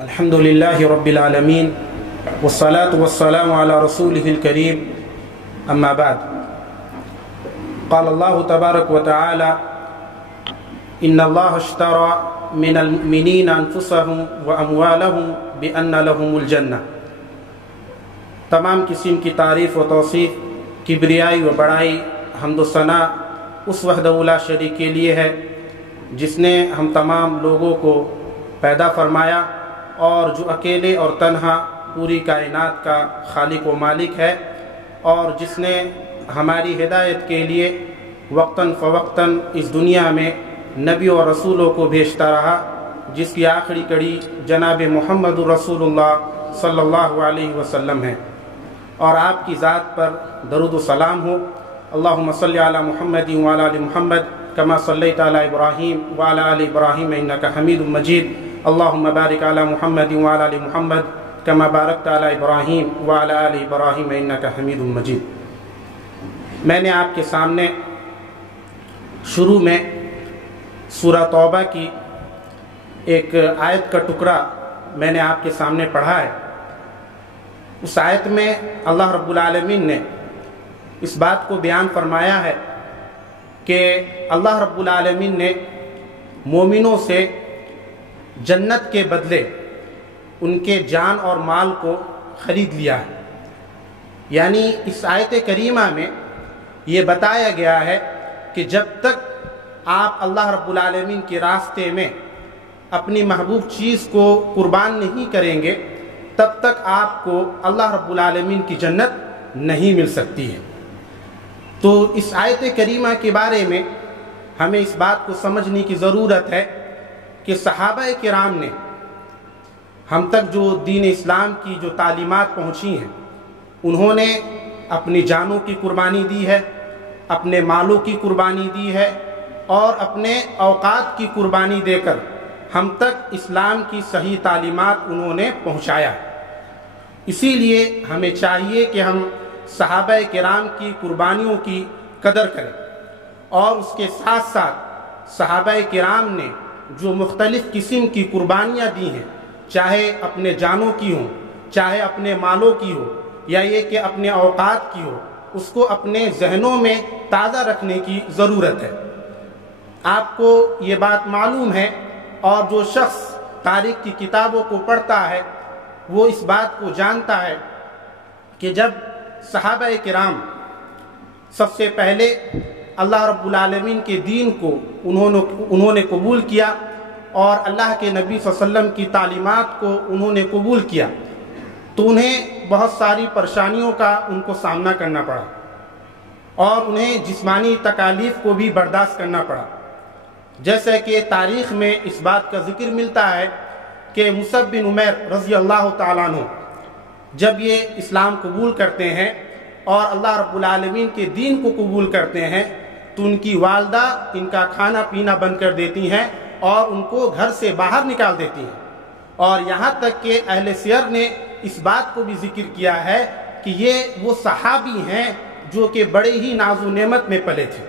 الحمدللہ رب العالمین والصلاة والسلام علی رسولہ الکریم اما بعد قال اللہ تبارک وتعالی ان اللہ اشترى من المؤمنین انفسهم واموالهم بان لهم الجنہ۔ تمام قسم کی تعریف و توصیف، کبریائی و بڑائی، حمد و ثنا اس وحدہ لا شریک کے لیے ہے جس نے ہم تمام لوگوں کو پیدا فرمایا اور جو اکیلے اور تنہا پوری کائنات کا خالق و مالک ہے، اور جس نے ہماری ہدایت کے لیے وقتاً فوقتاً اس دنیا میں نبی اور رسولوں کو بھیجتا رہا، جس کی آخری کڑی جناب محمد رسول اللہ صلی اللہ علیہ وسلم ہے، اور آپ کی ذات پر درود و سلام ہو۔ اللہم صلی علی محمد وعلی آل محمد کما صلیت علی ابراہیم وعلی آل ابراہیم انک حمید مجید۔ اللہم بارک علی محمد وعلی آل محمد کما بارکت علی ابراہیم وعلی آل ابراہیم انک حمید مجید۔ میں نے آپ کے سامنے شروع میں سورہ توبہ کی ایک آیت کا ٹکڑا میں نے آپ کے سامنے پڑھا ہے۔ اس آیت میں اللہ رب العالمین نے اس بات کو بیان فرمایا ہے کہ اللہ رب العالمین نے مومنوں سے جنت کے بدلے ان کے جان اور مال کو خرید لیا ہے۔ یعنی اس آیت کریمہ میں یہ بتایا گیا ہے کہ جب تک آپ اللہ رب العالمین کے راستے میں اپنی محبوب چیز کو قربان نہیں کریں گے، تب تک آپ کو اللہ رب العالمین کی جنت نہیں مل سکتی ہے۔ تو اس آیت کریمہ کے بارے میں ہمیں اس بات کو سمجھنے کی ضرورت ہے کہ صحابہ کرام نے ہم تک جو دین اسلام کی جو تعلیمات پہنچی ہیں، انہوں نے اپنی جانوں کی قربانی دی ہے، اپنے مالوں کی قربانی دی ہے، اور اپنے اوقات کی قربانی دے کر ہم تک اسلام کی صحیح تعلیمات انہوں نے پہنچایا۔ اسی لیے ہمیں چاہیے کہ ہم صحابہ کرام کی قربانیوں کی قدر کریں، اور اس کے ساتھ ساتھ صحابہ کرام نے جو مختلف قسم کی قربانیاں دی ہیں، چاہے اپنے جانوں کی ہوں، چاہے اپنے مالوں کی ہو، یا یہ کہ اپنے اوقات کی ہو، اس کو اپنے ذہنوں میں تازہ رکھنے کی ضرورت ہے۔ آپ کو یہ بات معلوم ہے، اور جو شخص تاریخ کی کتابوں کو پڑھتا ہے وہ اس بات کو جانتا ہے کہ جب صحابہ کرام سب سے پہلے اللہ رب العالمین کے دین کو انہوں نے قبول کیا، اور اللہ کے نبی صلی اللہ علیہ وسلم کی تعلیمات کو انہوں نے قبول کیا، تو انہیں بہت ساری پریشانیوں کا ان کو سامنا کرنا پڑا، اور انہیں جسمانی تکالیف کو بھی برداشت کرنا پڑا۔ جیسے کہ تاریخ میں اس بات کا ذکر ملتا ہے کہ مصعب بن عمیر رضی اللہ تعالیٰ عنہ جب یہ اسلام قبول کرتے ہیں اور اللہ رب العالمین کے دین کو قبول کرتے ہیں، تو ان کی والدہ ان کا کھانا پینا بند کر دیتی ہیں اور ان کو گھر سے باہر نکال دیتی ہیں، اور یہاں تک کہ اہل سیر نے اس بات کو بھی ذکر کیا ہے کہ یہ وہ صحابی ہیں جو کہ بڑے ہی ناز و نعمت میں پلے تھے،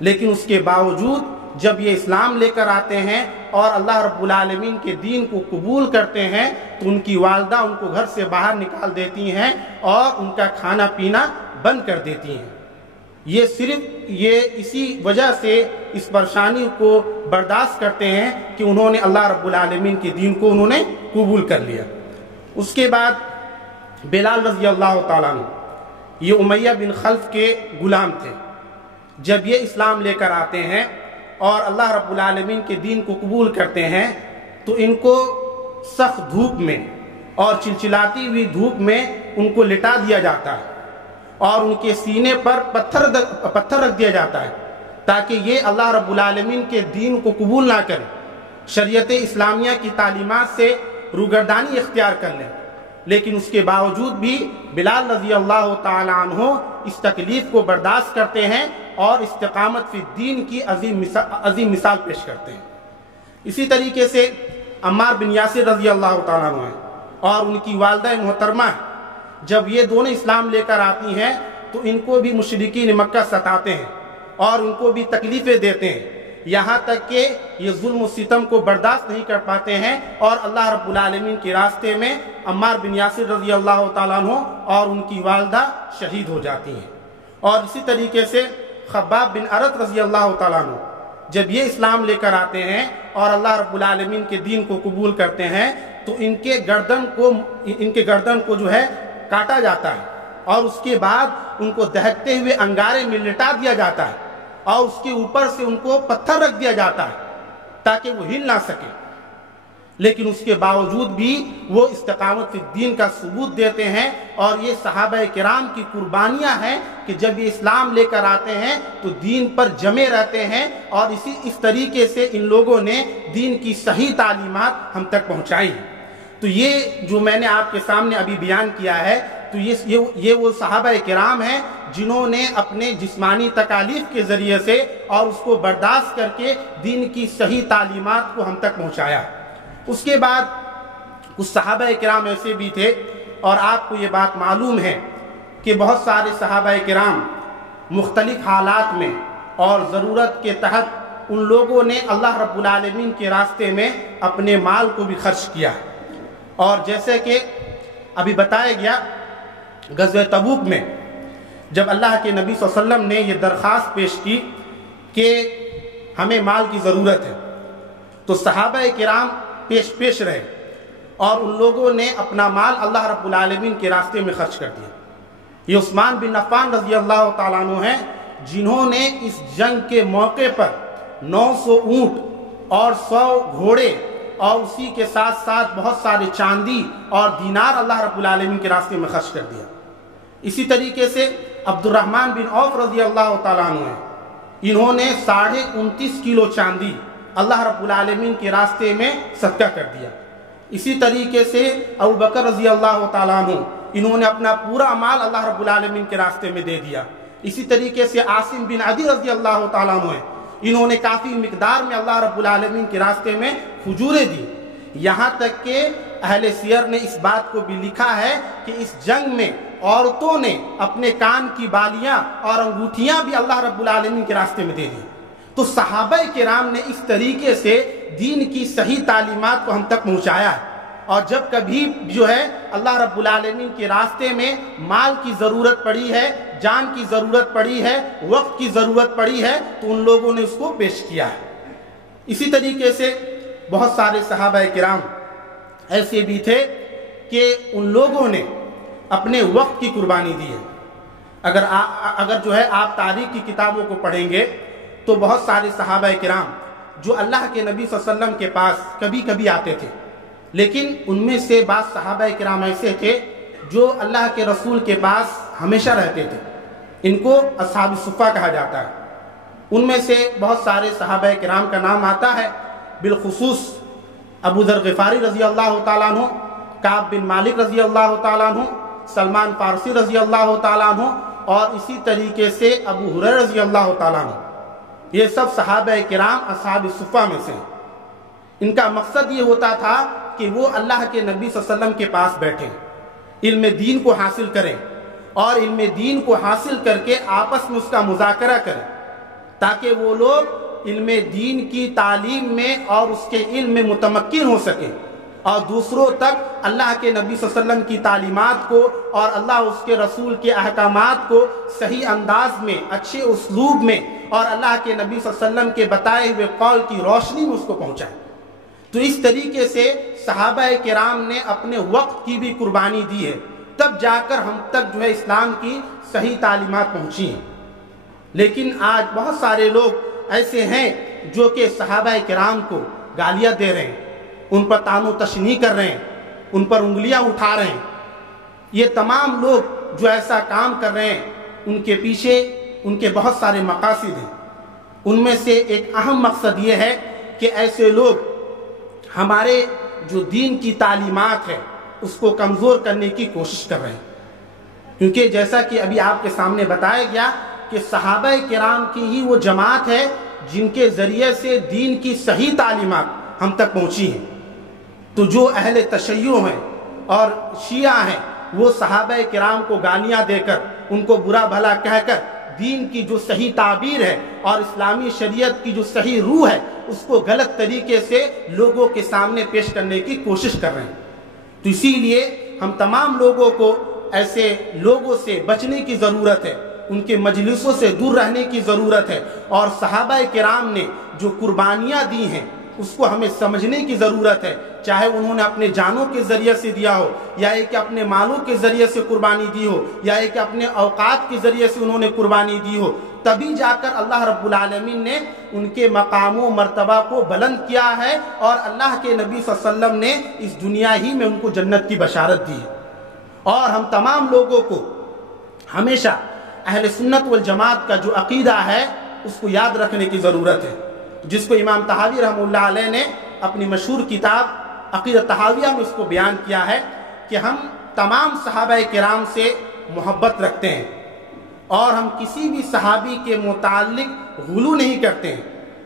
لیکن اس کے باوجود جب یہ اسلام لے کر آتے ہیں اور اللہ رب العالمین کے دین کو قبول کرتے ہیں، تو ان کی والدہ ان کو گھر سے باہر نکال دیتی ہیں اور ان کا کھانا پینا بند کر دیتی ہیں۔ یہ صرف اسی وجہ سے اس پریشانی کو برداشت کرتے ہیں کہ انہوں نے اللہ رب العالمین کے دین کو انہوں نے قبول کر لیا۔ اس کے بعد بلال رضی اللہ تعالیٰ عنہ، یہ امیہ بن خلف کے غلام تھے۔ جب یہ اسلام لے کر آتے ہیں اور اللہ رب العالمین کے دین کو قبول کرتے ہیں، تو ان کو سخت دھوپ میں اور چلچلاتی ہوئی دھوپ میں ان کو لٹا دیا جاتا ہے، اور ان کے سینے پر پتھر رکھ دیا جاتا ہے تاکہ یہ اللہ رب العالمین کے دین کو قبول نہ کریں، شریعت اسلامیہ کی تعلیمات سے روگردانی اختیار کر لیں۔ لیکن اس کے باوجود بھی بلال رضی اللہ تعالی عنہ اس تکلیف کو برداشت کرتے ہیں اور استقامت فی الدین کی عظیم مثال پیش کرتے ہیں۔ اسی طریقے سے عمار بن یاسر رضی اللہ تعالیٰ عنہ اور ان کی والدہ محترمہ، جب یہ دونوں اسلام لے کر آتی ہیں تو ان کو بھی مشرکین مکہ ستاتے ہیں اور ان کو بھی تکلیفیں دیتے ہیں، یہاں تک کہ یہ ظلم و ستم کو برداشت نہیں کر پاتے ہیں اور اللہ رب العالمین کے راستے میں عمار بن یاسر رضی اللہ تعالیٰ عنہ اور ان کی والدہ شہید ہو جاتی ہیں۔ اور اسی طریقے سے خباب بن ارت رضی اللہ تعالیٰ عنہ جب یہ اسلام لے کر آتے ہیں اور اللہ رب العالمین کے دین کو قبول کرتے ہیں تو ان کے گردن کو جو ہے کاٹا جاتا ہے اور اس کے بعد ان کو دہکتے ہوئے انگارے میں لٹا دیا جاتا ہے اور اس کے اوپر سے ان کو پتھر رکھ دیا جاتا ہے تاکہ وہ ہل نہ سکے، لیکن اس کے باوجود بھی وہ استقامت فی الدین کا ثبوت دیتے ہیں۔ اور یہ صحابہ کرام کی قربانیاں ہیں کہ جب یہ اسلام لے کر آتے ہیں تو دین پر جمے رہتے ہیں، اور اس طریقے سے ان لوگوں نے دین کی صحیح تعلیمات ہم تک پہنچائی۔ تو یہ جو میں نے آپ کے سامنے ابھی بیان کیا ہے تو یہ وہ صحابہ کرام ہیں جنہوں نے اپنے جسمانی تکالیف کے ذریعے سے اور اس کو برداشت کر کے دین کی صحیح تعلیمات کو ہم تک پہنچایا۔ اس کے بعد کچھ صحابہ کرام ایسے بھی تھے، اور آپ کو یہ بات معلوم ہے کہ بہت سارے صحابہ کرام مختلف حالات میں اور ضرورت کے تحت ان لوگوں نے اللہ رب العالمین کے راستے میں اپنے مال کو بھی خرچ کیا۔ اور جیسے کہ ابھی بتایا گیا غزوہ تبوک میں جب اللہ کے نبی صلی اللہ علیہ وسلم نے یہ درخواست پیش کی کہ ہمیں مال کی ضرورت ہے تو صحابہ کرام پیش رہے اور ان لوگوں نے اپنا مال اللہ رب العالمین کے راستے میں خرچ کر دیا۔ یہ عثمان بن عفان رضی اللہ تعالیٰ عنہ ہیں جنہوں نے اس جنگ کے موقع پر 900 اونٹ اور 100 گھوڑے اور اسی کے ساتھ ساتھ بہت سارے چاندی اور دینار اللہ رب العالمین کے راستے میں خرچ کر دیا۔ اسی طریقے سے عبد الرحمن بن عوف رضی اللہ تعالیٰ عنہ ہیں، انہوں نے 29.5 کلو چاندی اللہ رب العالمین کے راستے میں صدقہ کر دیا۔ اسی طریقے سے ابو بکر رضی اللہ تعالیٰ عنہ انہوں نے اپنا پورا مال اللہ رب العالمین کے راستے میں دے دیا۔ اسی طریقے سے عاصم بن عدی رضی اللہ تعالیٰ عنہ ہیں، انہوں نے کافی مقدار میں اللہ رب العالمین کے راستے میں کھجوریں دی۔ یہاں تک کہ اہل سیر نے اس بات کو بھی لکھا ہے کہ اس جنگ میں عورتوں نے اپنے کان کی بالیاں اور انگوٹھیاں بھی اللہ رب العالمین کے راستے میں دے دی۔ تو صحابہ کرام نے اس طریقے سے دین کی صحیح تعلیمات کو ہم تک پہنچایا ہے، اور جب کبھی جو ہے اللہ رب العالمین کے راستے میں مال کی ضرورت پڑی ہے، جان کی ضرورت پڑی ہے، وقت کی ضرورت پڑی ہے تو ان لوگوں نے اس کو پیش کیا ہے۔ اسی طریقے سے بہت سارے صحابہ کرام ایسے بھی تھے کہ ان لوگوں نے اپنے وقت کی قربانی دی ہے۔ اگر جو ہے آپ تاریخ کی کتابوں کو پڑھیں گے تو بہت سارے صحابہ کرام جو اللہ کے نبی صلی اللہ علیہ وسلم کے پاس کبھی کبھی آتے تھے، لیکن ان میں سے بعض صحابہ کرام ایسے تھے جو اللہ کے رسول کے پاس ہمیشہ رہتے تھے، ان کو اصحاب الصفہ کہا جاتا ہے۔ ان میں سے بہت سارے صحابہ کرام کا نام آتا ہے، بالخصوص ابو ذر غفاری رضی اللہ تعالیٰ عنہ، کعب بن مالک رضی اللہ تعالیٰ عنہ، سلمان فارسی رضی اللہ تعالیٰ عنہ، اور اسی طریقے سے ابو ہریرہ رضی اللہ تعالیٰ عنہ۔ یہ سب صحابہ کرام اصحاب الصفہ میں سے ہیں۔ ان کا مقصد یہ ہوتا تھا کہ وہ اللہ کے نبی صلی اللہ علیہ وسلم کے پاس بیٹھیں، علم دین کو حاصل کریں، اور علم دین کو حاصل کر کے آپس میں اس کا مذاکرہ کریں، تاکہ وہ لوگ علم دین کی تعلیم میں اور اس کے علم میں متمکن ہو سکیں، اور دوسروں تک اللہ کے نبی صلی اللہ علیہ وسلم کی تعلیمات کو اور اللہ اس کے رسول کے احکامات کو صحیح انداز میں، اچھے اسلوب میں، اور اللہ کے نبی صلی اللہ علیہ وسلم کے بتائے ہوئے قول کی روشنی میں اس کو پہنچائیں۔ تو اس طریقے سے صحابہ کرام نے اپنے وقت کی بھی قربانی دی ہے، تب جا کر ہم تک جو ہے اسلام کی صحیح تعلیمات پہنچی ہیں۔ لیکن آج بہت سارے لوگ ایسے ہیں جو کہ صحابہ کرام کو گالیاں دے رہے ہیں، ان پر طعن و تشنیع کر رہے ہیں، ان پر انگلیاں اٹھا رہے ہیں۔ یہ تمام لوگ جو ایسا کام کر رہے ہیں ان کے پیچھے ان کے بہت سارے مقاصد ہیں۔ ان میں سے ایک اہم مقصد یہ ہے کہ ایسے لوگ ہمارے جو دین کی تعلیمات ہے اس کو کمزور کرنے کی کوشش کر رہے ہیں، کیونکہ جیسا کہ ابھی آپ کے سامنے بتایا گیا کہ صحابہ کرام کی ہی وہ جماعت ہے جن کے ذریعے سے دین کی صحیح تعلیمات ہم تک پہنچی ہیں۔ تو جو اہل تشیع ہیں اور شیعہ ہیں وہ صحابہ کرام کو گالیاں دے کر، ان کو برا بھلا کہہ کر دین کی جو صحیح تعبیر ہے اور اسلامی شریعت کی جو صحیح روح ہے اس کو غلط طریقے سے لوگوں کے سامنے پیش کرنے کی کوشش کر رہے ہیں۔ تو اسی لیے ہم تمام لوگوں کو ایسے لوگوں سے بچنے کی ضرورت ہے، ان کے مجلسوں سے دور رہنے کی ضرورت ہے، اور صحابہ کرام نے جو قربانیاں دی ہیں اس کو ہمیں سمجھنے کی ضرورت ہے، چاہے انہوں نے اپنے جانوں کے ذریعے سے دیا ہو، یا ایک اپنے مالوں کے ذریعے سے قربانی دی ہو، یا ایک اپنے اوقات کے ذریعے سے انہوں نے قربانی دی ہو، تبھی جا کر اللہ رب العالمین نے ان کے مقام و مرتبہ کو بلند کیا ہے، اور اللہ کے نبی صلی اللہ علیہ وسلم نے اس دنیا ہی میں ان کو جنت کی بشارت دی ہے۔ اور ہم تمام لوگوں کو ہمیشہ اہل سنت والجماعت کا جو عقیدہ ہے اس کو یاد رکھنے کی ضرورت ہے، جس کو امام طحاوی رحمہ اللہ علیہ نے اپنی مشہور کتاب عقیدہ طحاویہ میں اس کو بیان کیا ہے کہ ہم تمام صحابہ کرام سے محبت رکھتے ہیں، اور ہم کسی بھی صحابی کے متعلق غلو نہیں کرتے ہیں،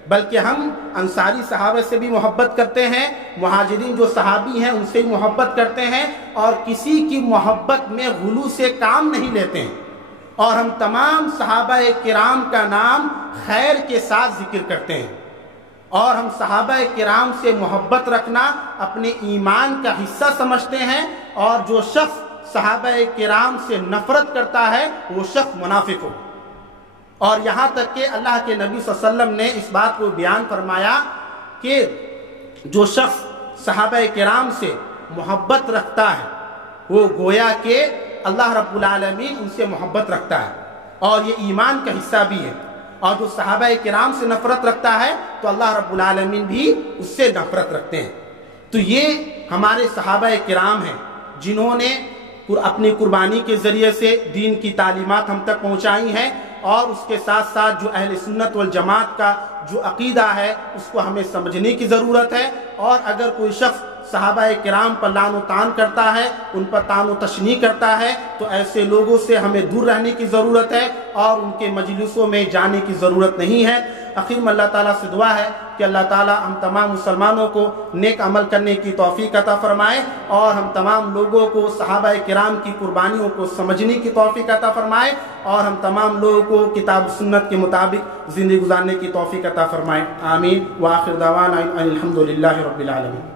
بلکہ ہم انصاری صحابہ سے بھی محبت کرتے ہیں، مہاجرین جو صحابی ہیں ان سے بھی محبت کرتے ہیں، اور کسی کی محبت میں غلو سے کام نہیں لیتے ہیں، اور ہم تمام صحابہ کرام کا نام خیر کے ساتھ ذکر کرتے ہیں، اور ہم صحابہ کرام سے محبت رکھنا اپنے ایمان کا حصہ سمجھتے ہیں، اور جو شخص صحابہ کرام سے نفرت کرتا ہے وہ شخص منافق ہو۔ اور یہاں تک کہ اللہ کے نبی صلی اللہ علیہ وسلم نے اس بات کو بیان فرمایا کہ جو شخص صحابہ کرام سے محبت رکھتا ہے وہ گویا کہ اللہ رب العالمین ان سے محبت رکھتا ہے، اور یہ ایمان کا حصہ بھی ہے، اور جو صحابہ کرام سے نفرت رکھتا ہے تو اللہ رب العالمین بھی اس سے نفرت رکھتے ہیں۔ تو یہ ہمارے صحابہ کرام ہیں جنہوں نے اپنی قربانی کے ذریعے سے دین کی تعلیمات ہم تک پہنچائی ہیں، اور اس کے ساتھ ساتھ جو اہل سنت والجماعت کا جو عقیدہ ہے اس کو ہمیں سمجھنے کی ضرورت ہے، اور اگر کوئی شخص صحابہ کرام پر لعن و طعن کرتا ہے، ان پر طعن و تشنیع کرتا ہے، تو ایسے لوگوں سے ہمیں دور رہنے کی ضرورت ہے اور ان کے مجلسوں میں جانے کی ضرورت نہیں ہے۔ آخر میں اللہ تعالیٰ سے دعا ہے کہ اللہ تعالیٰ ہم تمام مسلمانوں کو نیک عمل کرنے کی توفیق عطا فرمائے، اور ہم تمام لوگوں کو صحابہ کرام کی قربانیوں کو سمجھنے کی توفیق عطا فرمائے، اور ہم تمام لوگوں کو کتاب و سنت کے مطابق زندگی گزارنے کی توفیق عطا فرمائے۔ آمین۔ وآخر دعوانا ان الحمد للہ رب العالمین۔